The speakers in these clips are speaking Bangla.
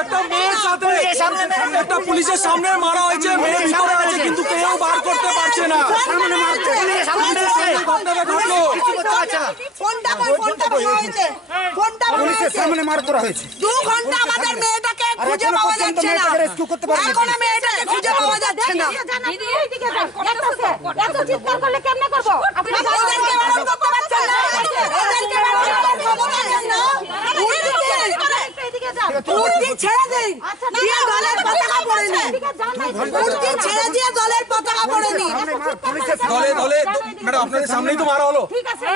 একটা মেয়ের সাথে একটা পুলিশের সামনে মারা হয়েছে, মেয়ে ভিতরে আছে কিন্তু কেউ বার করতে পারছে না। পুলিশের সামনে মার করা হয়েছে। 2 ঘন্টা আমাদের মেয়েটাকে খুঁজে পাওয়া যাচ্ছে না। এখনো মেয়েটাকে খুঁজে পাওয়া যাচ্ছে না। দিদি এইদিকে যান, এত চিৎকার করলে কেমনে করব? আপনি ওদেরকে বার করতে পারছেন না। ওদেরকে বার করতে পারছেন না। এইদিকে যান। মূর্তি ছেড়ে দেই। দিয়ে দলের পতাকা পড়েনি। মূর্তি ছেড়ে দিয়ে দলের পতাকা পড়েনি। দলে দলে ম্যাডাম আপনাদের সামনেই তো মারা হলো। ঠিক আছে,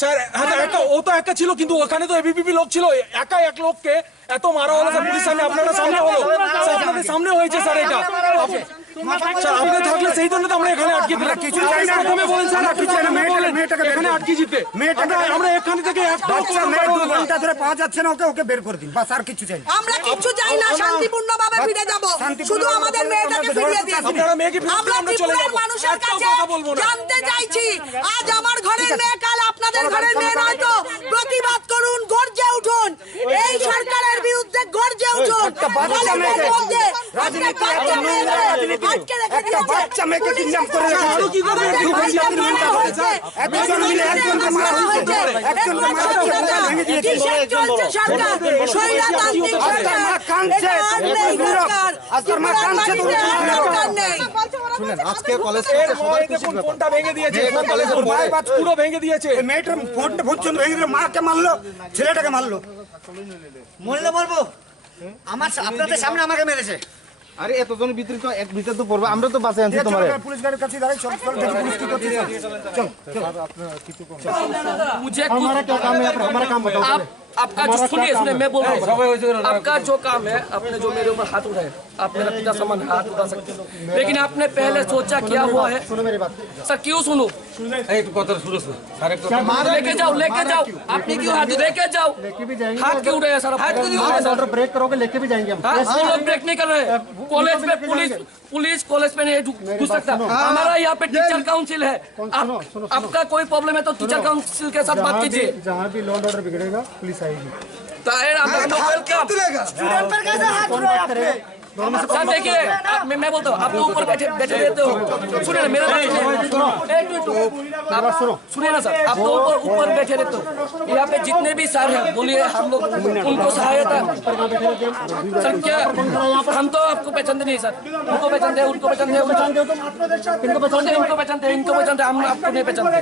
স্যার হ্যাঁ একটা ও তো একা ছিল কিন্তু ওখানে তো এবিপিপি লোক ছিল, একা এক লোককে এত মারা হলো স্যার পুলিশ সামনে আপনাদের সামনে হলো স্যার, আপনাদের সামনে হয়েছে স্যার এটা। স্যার আপনি থাকলে সেই জন্য তো আমরা এখানে আটকে দিলাম। কিছু চাই না প্রথমে বলেন স্যার কিছু চাই না, মেয়েটাকে এখানে আটকে দিতে আমরা এখান থেকে একটা বাচ্চা মেয়ে 2 ঘন্টা ধরে পাওয়া যাচ্ছে না, ওকে বের করে দিন বাস, আর কিছু চাই না। আমরা কিছু চাই না, শান্তিপূর্ণভাবে ফিরে যাব। শুধু আমাদের মেয়েটাকে ফিরিয়ে দিন। আপনারা মেয়েকে ফিরিয়ে দিন, আমরা চলে যাব। মানুষের কাছে জানতে চাইছি, আজ আমার ঘরের মেয়ে কাল আপনাদের ঘরের মেয়ে নয় তো। প্রতিবাদ করুন, গর্জে উঠুন, এই সরকারের বিরুদ্ধে গর্জে উঠুন। একটা বাচ্চা মেয়েকে কিডন্যাপ করে রেখেছে। 2 ঘন্টা 3 ঘন্টা হয়েছে। একজন মিলে একজনকে মারা হয়েছে, একজনকে মারা হয়েছে, মোবাইল ভেঙে দিয়েছে। আজকার মা কাঁদছে, আজকার মা কাঁদছে। শুনেন আজকে কলেজ ফোনটা ভেঙে দিয়েছে, পুরো ভেঙে দিয়েছে। মেয়েটার ফোনটা পর্যন্ত ভেঙে দিল, মাকে মারলো, ছেলেটাকে মারলো। বললে বলবো আমার আপনাদের সামনে আমাকে মেরেছে। আরে এতজন ভিতরে তো এক ভিতরে তো পড়বে, আমরা তো বাঁচে আনছি তোমারে। পুলিশ গাড়ির কাছে দাঁড়াই, চল চল দেখি পুলিশ কি করছে। চল मुझे हमारा क्या काम है, हमारा काम बताओ। आपका जो सुनिए मैं बोल रहा हूँ, आपका जो काम है, आपने जो मेरे ऊपर हाथ उठाए, आप मेरा पिता समान हाथ उठा सकते हो, लेकिन आपने पहले सोचा क्या हुआ है? सुनो मेरी बात। सर क्यों सुनो? लेके जाओ आपने क्यों हाथ लेके जाओ? लेके भी जाएंगे, हाथ क्यों उठाया सर? हाथ क्यों उठाया सर? ऑर्डर ब्रेक करोगे लेके भी जाएंगे हम। वो लोग ब्रेक नहीं कर रहे। कॉलेज में पुलिस कॉलेज में नहीं घुस सकता। हमारा यहाँ पे टीचर काउंसिल है, आपका कोई प्रॉब्लम है तो टीचर काउंसिल के साथ बात कीजिए। जहाँ भी लॉ एंड ऑर्डर बिगड़ेगा पुलिस आएगी। सर देखिए मैं बोलता हूँ, आप तो ऊपर बैठे रहते हो। सुनिए ना मेरा बात सुनिए ना सर, आप तो ऊपर बैठे रहते हो। यहाँ पे जितने भी सर हैं बोलिए, हम लोग उनको सहायता। सर क्या हम तो आपको पहचानते नहीं सर, उनको पहचानते हैं, उनको पहचानते हैं, इनको पहचानते हैं, हम आपको नहीं पहचानते।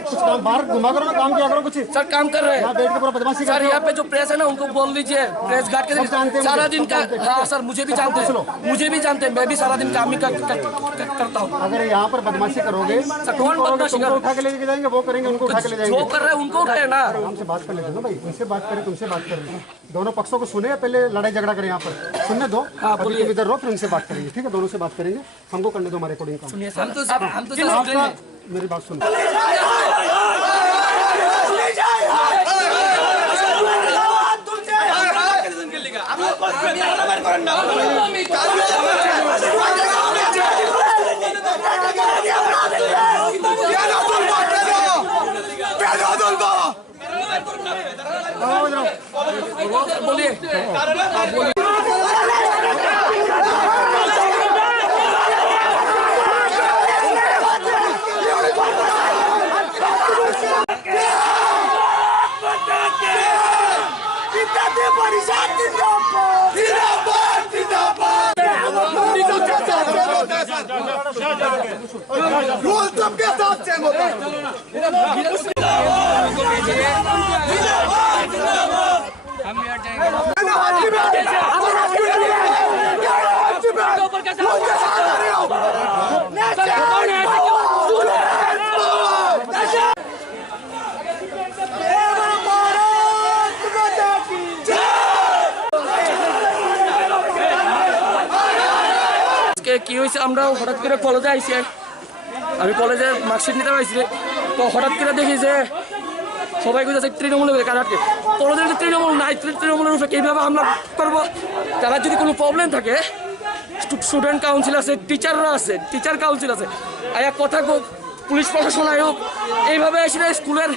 बाहर घुमा करो ना, काम किया करो कुछ। सर काम कर रहे हैं बैठ के पूरा बदमाशी सर। यहाँ पे जो प्रेस है ना उनको बोल दीजिए, प्रेस गार्ड के सारा दिन का। हाँ सर मुझे भी जानते हैं, मैं भी सारा दिन काम ही करता हूँ। अगर यहाँ पर बदमाशी करोगे कौन बदमाशी कर? उठा के लेके जाएंगे, वो करेंगे, उनको उठा के ले जाएंगे। जो कर रहे हैं उनको उठाए ना। हमसे बात कर लेते ना भाई, उनसे बात करें, तुमसे बात करें। दोनों पक्षों को सुने, पहले लड़ाई झगड़ा करें यहाँ पर, सुनने दो। अभी तुम इधर रहो, फिर उनसे बात करेंगे, ठीक है? दोनों से बात करेंगे, हमको करने दो हमारे अकॉर्डिंग काम। हम तो मेरी बात सुनो। बोलिए सबके साथ কি হয়েছে, আমরা হঠাৎ করে কলেজে আইছি, আমি কলেজে মার্কশিট নিতে পারছি, তো হঠাৎ করে দেখি যে সবাই কইতেছে তৃণমূলের কারাটকে। কলেজের যে তৃণমূল নাই, তৃণমূলের উপরে কীভাবে হামলা করবো? তারা যদি কোনো প্রবলেম থাকে, স্টুডেন্ট কাউন্সিল আছে, টিচাররা আছে, টিচার কাউন্সিল আছে, এক কথা পুলিশ প্রশাসন আয়োগ এইভাবে এসে স্কুলের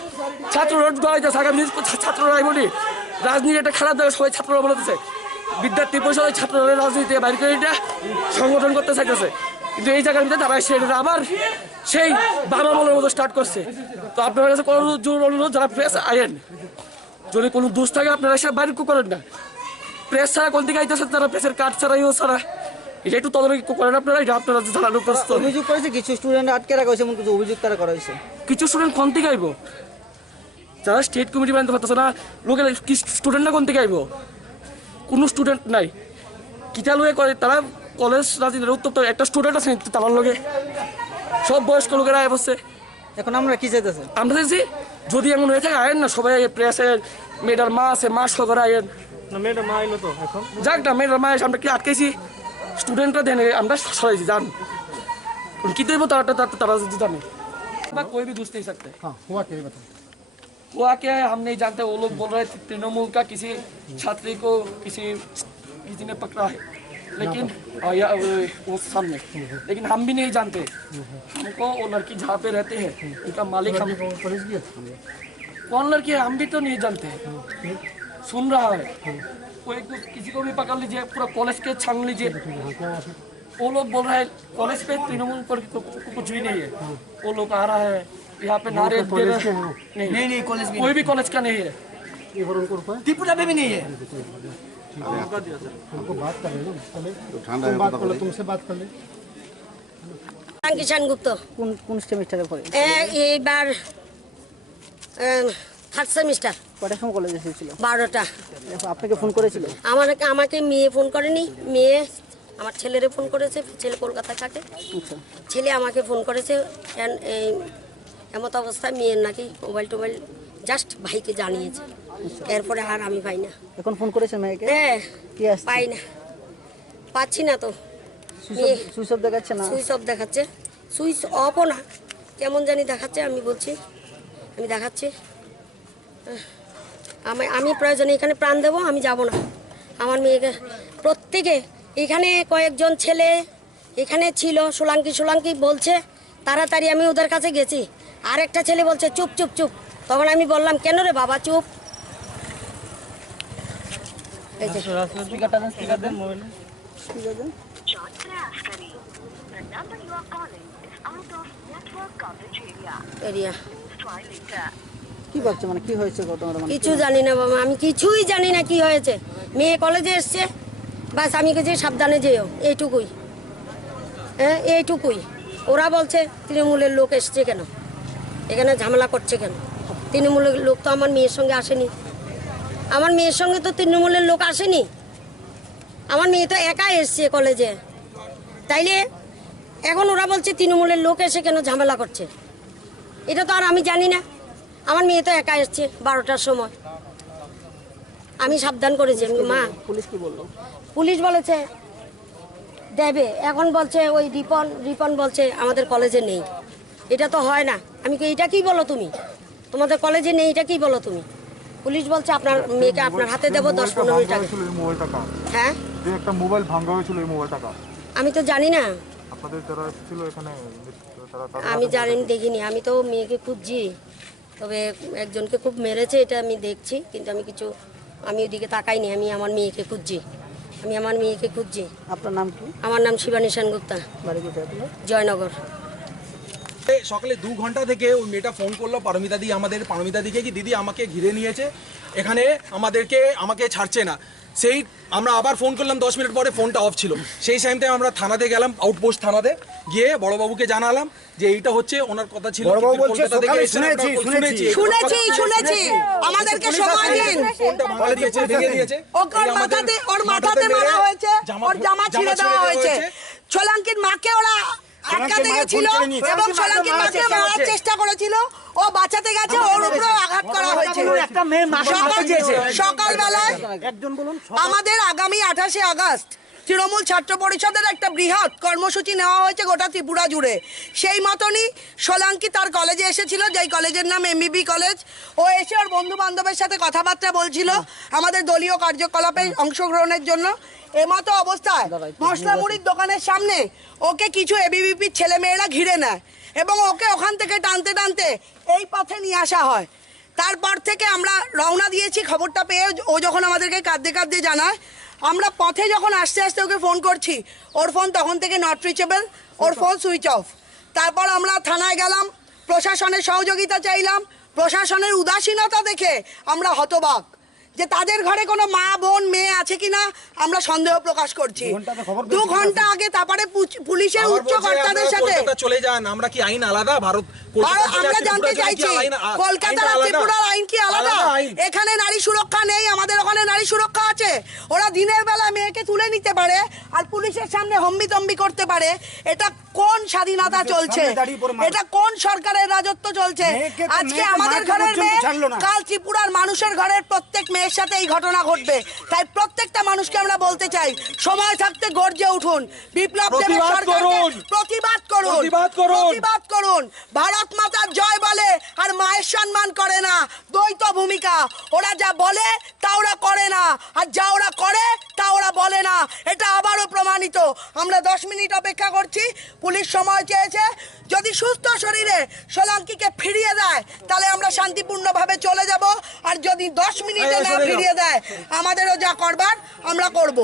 ছাত্ররা ডরাইতেছে। আগামী ছাত্ররাই বলি রাজনীতি একটা খারাপ জায়গায় সবাই ছাত্ররা বলতেছে, বিদ্যার্থী পরিষদের ছাত্ররা রাজনীতি বাইর করে এটা সংগঠন করতে চাইতেছে, কিন্তু এই জায়গার ভিতরে তারা সেটা আবার সেই বাবা বলার মতো স্টার্ট করছে। তো আপনার কাছে কোনো জোর অনুরোধ, যারা প্রেস আইন যদি কোনো দোষ থাকে আপনারা সেটা বাইর করেন না। প্রেস ছাড়া কোন দিকে আইতেছে, তারা প্রেসের কার্ড ছাড়াইও ছাড়া এটা একটু তদারকি করেন আপনারা, এটা আপনারা জানানোর প্রশ্ন। অভিযোগ করেছে কিছু স্টুডেন্ট আটকে রাখা হয়েছে, এমন কিছু অভিযোগ তারা করা হয়েছে। কিছু স্টুডেন্ট কোন থেকে আইব, যারা স্টেট কমিটি বানাতে পারতেছে না, লোকের স্টুডেন্টরা কোন থেকে আইব? কোনো স্টুডেন্ট নাই। কিটা লোকে করে তারা কলেজ রাজনীতির উত্তপ্ত, একটা স্টুডেন্ট আছে তার লোকে সব বয়স্ক লোকেরা আয় বসছে। এখন আমরা কি চাইতেছি? আমরা চাইছি যদি এমন হয়ে থাকে আয়েন না, সবাই প্রেসের মেয়েটার মা আছে, মা সহকারে আয়েন যাক না, মেয়েটার মা এসে আমরা কি আটকেছি, স্টুডেন্টরা দেন আমরা সরাইছি জান কি দেবো তারা যদি জানে বা कोई भी दोस्त नहीं सकते। हाँ हुआ क्या बताओ। हुआ क्या है हम नहीं जानते। वो लोग बोल रहे थे तृणमूल का किसी छात्री को किसी ने पकड़ा है, लेकिन वो सामने, लेकिन हम भी नहीं जानते। हमको वो लड़की जहाँ पे रहते हैं उनका मालिक हम पुलिस गया कौन लड़की है हम भी तो नहीं जानते। सुन रहा है कोई किसी को भी पकड़ लीजिए, पूरा कॉलेज के छान लीजिए। वो लोग बोल रहे हैं कॉलेज पे तृणमूल पर कुछ भी नहीं है। वो लोग आ रहा है यहाँ पे नारे दे रहे हैं। नहीं कॉलेज कोई भी कॉलेज का नहीं है, ये और उनको रुपए त्रिपुरा में भी नहीं है। हमको बात कर रहे हो पहले, तुम बात कर लो, तुमसे बात कर ले। কিষান গুপ্ত কোন কোন সেমিস্টারে পড়ে? এইবার থার্ড সেমিস্টার। কটার সময় কলেজে এসেছিল? 12টা। আপনাকে ফোন করেছিল? আমাকে মেয়ে ফোন করেনি, মেয়ে আমার ছেলেরে ফোন করেছে, ছেলে কলকাতায় থাকে। আচ্ছা, ছেলে আমাকে ফোন করেছে এমত অবস্থায় মেয়ের নাকি মোবাইল টোবাইল জাস্ট ভাইকে জানিয়েছে, এরপরে আর আমি পাই না। এখন ফোন করেছেন মেয়েকে? হ্যাঁ কি আসছে? পাই না, পাচ্ছি না তো। সুইচ অফ দেখাচ্ছে না? সুইচ অফ দেখাচ্ছে, সুইচ অফও না, কেমন জানি দেখাচ্ছে। আমি বলছি আমি দেখাচ্ছি, আমি প্রয়োজনে এখানে প্রাণ দেবো, আমি যাব না। আমার মেয়েকে প্রত্যেকে এখানে কয়েকজন ছেলে এখানে ছিল, সোলাঙ্কি বলছে তাড়াতাড়ি। আমি ওদের কাছে গেছি, আরেকটা ছেলে বলছে চুপ চুপ চুপ। তখন আমি বললাম কেন রে বাবা চুপ। এই যে স্পিকারটা দেন, স্পিকার দেন মোবাইলে, স্পিকার দেন। এরিয়া কি ভাবছে, মানে কি হয়েছে ঘটনাটা? মানে কিছু জানি না বাবা, আমি কিছুই জানি না কি হয়েছে। মেয়ে কলেজে এসছে, বাস আমি কাছে সাবধানে যেও, এইটুকুই। হ্যাঁ এইটুকুই। ওরা বলছে তৃণমূলের লোক এসছে কেন, এখানে ঝামেলা করছে কেন? তৃণমূলের লোক তো আমার মেয়ের সঙ্গে আসেনি, আমার মেয়ের সঙ্গে তো তৃণমূলের লোক আসেনি। আমার মেয়ে তো একা এসছে কলেজে, তাইলে এখন ওরা বলছে তৃণমূলের লোক এসে কেন ঝামেলা করছে, এটা তো আর আমি জানি না। আমার মেয়ে তো একা এসছে 12টার সময়, আমি সাবধান করেছি। মা পুলিশ কি বললো? পুলিশ বলেছে দেবে, এখন বলছে ওই রিপন বলছে আমাদের কলেজে নেই। এটা তো হয় না। আমি কি এটা কি বলো তুমি, তোমাদের কলেজে নেই এটা কি বলো তুমি? পুলিশ বলছে আপনার মেয়েকে আপনার হাতে দেবো 10-15 মিনিট আগে। হ্যাঁ একটা মোবাইল ভাঙা হয়েছিল, এই মোবাইল টাকা আমি তো জানি না, আপনাদের যারা এসেছিল এখানে আমি জানি দেখিনি। আমি তো মেয়েকে খুঁজছি, তবে একজনকে খুব মেরেছে এটা আমি দেখছি, কিন্তু আমি ওইদিকে তাকাইনি। আমি আমার মেয়েকে খুঁজছি, আপনার নাম কি? আমার নাম শিবানী সেনগুপ্তা, বাড়ি কোথায় আপনার? জয়নগর। সকালে 2 ঘন্টা থেকে ওই মেয়েটা ফোন করলো পারমিতা দিকে কি দিদি আমাকে ঘিরে নিয়েছে, এখানে আমাকে ছাড়ছে না। সেই আমরা আবার ফোন করলাম, 10 মিনিট পরে ফোনটা অফ ছিল। সেই টাইমতে আমরা থানাতে গেলাম, আউটপোস্ট থানাতে গিয়ে বড়বাবুকে জানালাম যে এইটা হচ্ছে ওনার কথা ছিল। কলকাতা থেকে শুনেছি আমাদেরকে সময় দিন। ফোনটা ভাঙা দিয়েছে, ভেঙে দিয়েছে, ওর মাথাতে মারা হয়েছে, ওর জামা ছিঁড়ে দেওয়া হয়েছে। সোলাঙ্কির মাকে ওরা আটকাতে গেছিল এবং সোলাঙ্কির মাকে মারার চেষ্টা করেছিল, ও বাঁচাতে গেছে, ওর উপরে আঘাত করা হয়েছে। একটা মেয়ে সকালবেলায় আমাদের আগামী 28শে আগস্ট তৃণমূল ছাত্র পরিষদের একটা বৃহৎ কর্মসূচি নেওয়া হয়েছে গোটা ত্রিপুরা জুড়ে। সেই মতনই সোলাঙ্কি তার কলেজে এসেছিল, যেই কলেজের নাম এমবিবি কলেজ। ও এসে ওর বন্ধু বান্ধবের সাথে কথাবার্তা বলছিল আমাদের দলীয় কার্যকলাপে অংশগ্রহণের জন্য। এমতো অবস্থায় মশলা মুড়ির দোকানের সামনে ওকে কিছু এবিভিপির ছেলেমেয়েরা ঘিরে নেয় এবং ওকে ওখান থেকে টানতে টানতে এই পথে নিয়ে আসা হয়। তারপর থেকে আমরা রওনা দিয়েছি, খবরটা পেয়ে ও যখন আমাদেরকে কাঁদতে জানায়, আমরা পথে যখন আস্তে আস্তে ওকে ফোন করছি, ওর ফোন তখন থেকে not reachable, or phone switch off. তারপর আমরা থানায় গেলাম, প্রশাসনের সহযোগিতা চাইলাম। প্রশাসনের উদাসীনতা দেখে আমরা হতবাক যে তাদের ঘরে কোনো মা বোন মেয়ে আছে কিনা আমরা সন্দেহ প্রকাশ করছি। 2 ঘন্টা আগে তারপরে পুলিশের উচ্চ কর্তাদের সাথে চলে যান, আমরা কি আইন আলাদা? ভারত আমরা জানতে চাইছি কলকাতার আর ত্রিপুরার আইন কি আলাদা? এখানে নারী সুরক্ষা নেই, আমাদের ওখানে নারী সুরক্ষা আছে। ওরা দিনের বেলা মেয়েকে তুলে নিতে পারে আর পুলিশের সামনে হম্বিতম্বি করতে পারে। এটা কোন স্বাধীনতা চলছে? এটা কোন সরকারের রাজত্ব চলছে? আজকে আমাদের ঘরের মেয়ে, কাল ত্রিপুরার মানুষের ঘরের প্রত্যেক মেয়ের সাথে এই ঘটনা ঘটবে। তাই প্রত্যেকটা মানুষকে আমরা বলতে চাই, সময় থাকতে গর্জে উঠুন, বিপ্লব দেবের সরকারকে প্রতিবাদ করুন, প্রতিবাদ করুন। ভারত মাতার জয় বলে আর মায়ের সম্মান করে না, দ্বৈত ভূমিকা। ওরা যা বলে তা ওরা করে না, আর যা ওরা করে তা ওরা বলে না। এটা আবারও প্রমাণিত। আমরা 10 মিনিট অপেক্ষা করছি, পুলিশ সময় চেয়েছে। যদি সুস্থ শরীরে সোলাঙ্কিকে ফিরিয়ে দেয় তাহলে আমরা শান্তিপূর্ণভাবে চলে যাব, আর যদি 10 মিনিটে না ফিরিয়ে দেয় আমাদেরও যা করবার আমরা করব।